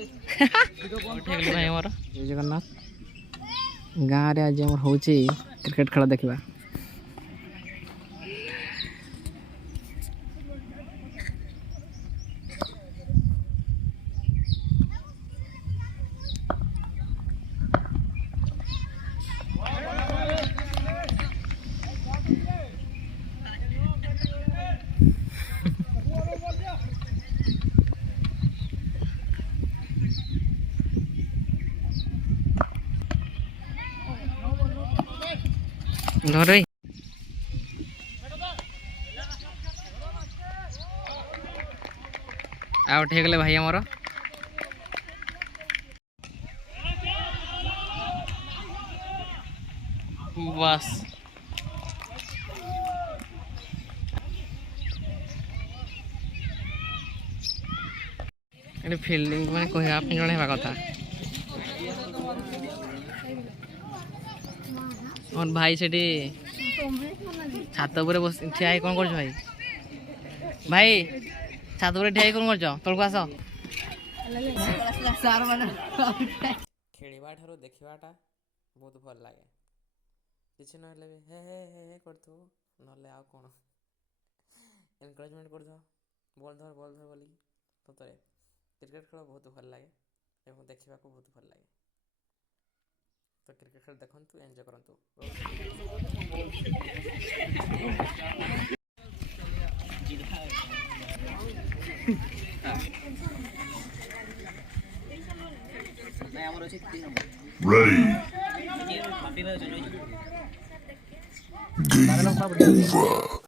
भाई आमर जय जगन्नाथ गाँव रे आज हूँ क्रिकेट खेल देखा घर आउट हो गले भाई आमर बस फिल्डिंग मैंने कह जन कथा और भाई से छात बस ठिया कौन कर भाई भाई छात ठिया कौन कर तलक आस खेलवा ठार देखाटा बहुत भल लगे किसी ना हे हे हे करथु ना कौन एनकरेजमेंट कर बल धर बोली सतरे क्रिकेट खेल बहुत भल लगे और देखा बहुत भल लगे तो क्रिकेट खेल देखु एंजॉय करंतु Ready. Game over.